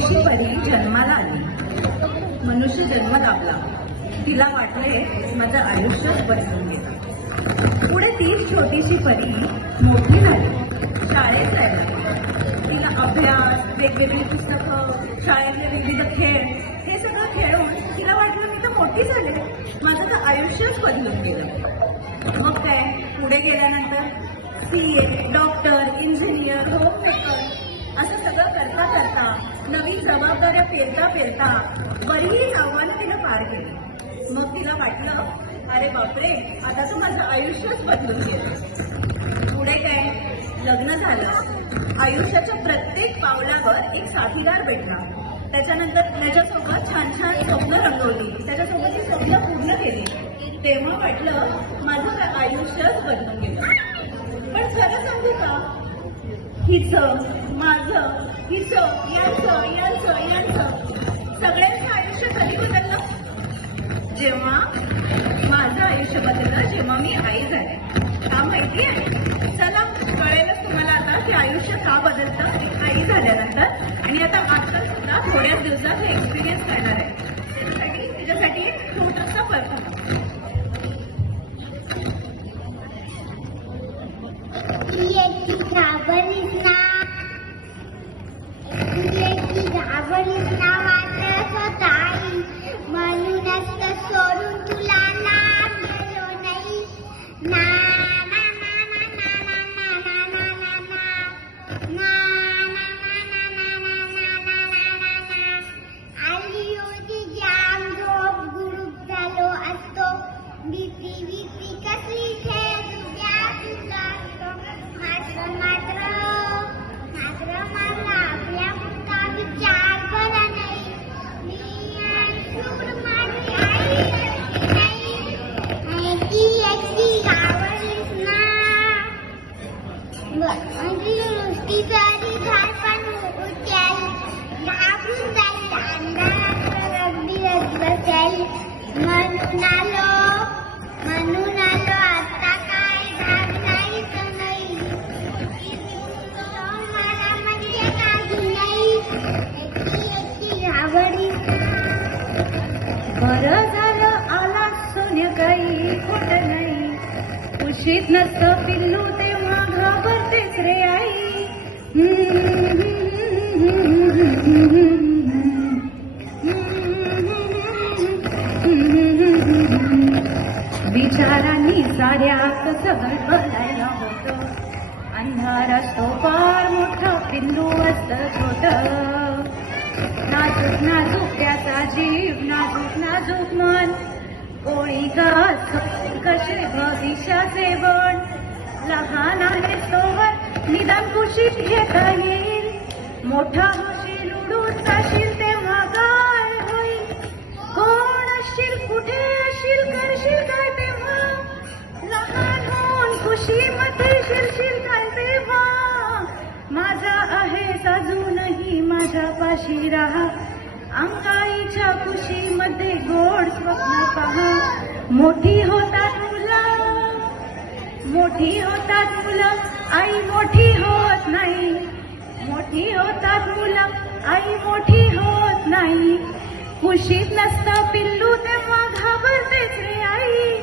छोटीशी परी जन्माला आली. मनुष्य जन्म लाभला तिला वाटले माझं आयुष्यच बदलून गेलं. पुढे ती छोटीशी परी मोठी झाली. शाळेत जायला तिला अभ्यास वेगवेगळी पुस्तकं शाळेतले विविध खेळ हे सगळं खेळून तिला वाटलं मी तर मोठी झाले. माझं तर आयुष्यच बदलून गेलं. मग काय? पुढे गेल्यानंतर C A doctor engineer homemaker असं सगळं करता करता नवीन जबाबदाऱ्या पेरता पेरता बरीच आव्हानं तिनं पार केली. मग तिला वाटलं अरे बापरे आता तर माझं आयुष्यच बदलून गेलं पुढे काय? लग्न झालं. आयुष्याच्या प्रत्येक पावलावर एक साथीदार भेटला. त्याच्यानंतर त्याच्यासोबत छान छान स्वप्न रंगवली. त्याच्यासोबत ती स्वप्न पूर्ण केली. तेव्हा वाटलं माझं आयुष्यच बदलून गेलं? पण खरं सांगू का? हिचं माझं हिचं यांचं यांचं यांचं. सगळ्यांचं आयुष्य कधी बदललं? जेव्हा माझं आयुष्य बदललं जेव्हा मी आई झाले. का माहिती आहे? चला कळेलच तुम्हाला आता की आयुष्य का बदलतं? आई झाल्यानंतर. आणि आता आजकाल सुद्धा थोड्याच दिवसात हे एक्सपिरियन्स करणार आहे. त्याच्यासाठी त्याच्यासाठी एक छोटासा परफॉर्मन्स म्हणून आलो म्हणून आलो आता काय भाग नाही तर नाही. मला म्हणजे काही नाही. एकटी एकटी घाबरीत बरं झालं आला सोन्य काही खोट नाही. उशीत नसतं पिल्लू तेव्हा घाबरतेच रे आई. विचारांनी साऱ्यात कसं बघायला होतं. अंधार असतो फार मोठा बिंदू असत छोट नाजूक नाजूक त्याचा जीव नाजूक नाजूक मन. कोळी गास कसे भविष्याचे बण लहान आहे तोवर निदान कुशीत घेता येईल. मोठा होशील उडून जाशील. माझा आहे अजूनही माझ्या पाशी राहा अंगाईच्या खुशीमध्ये गोड स्वप्न पहा. मोठी होतात मुलं. मोठी होतात मुलं. आई मोठी होत नाही. मोठी होतात मुलं. आई मोठी होत नाही. खुशीत नसता पिल्लू तेव्हा घाबरतेच रे आई.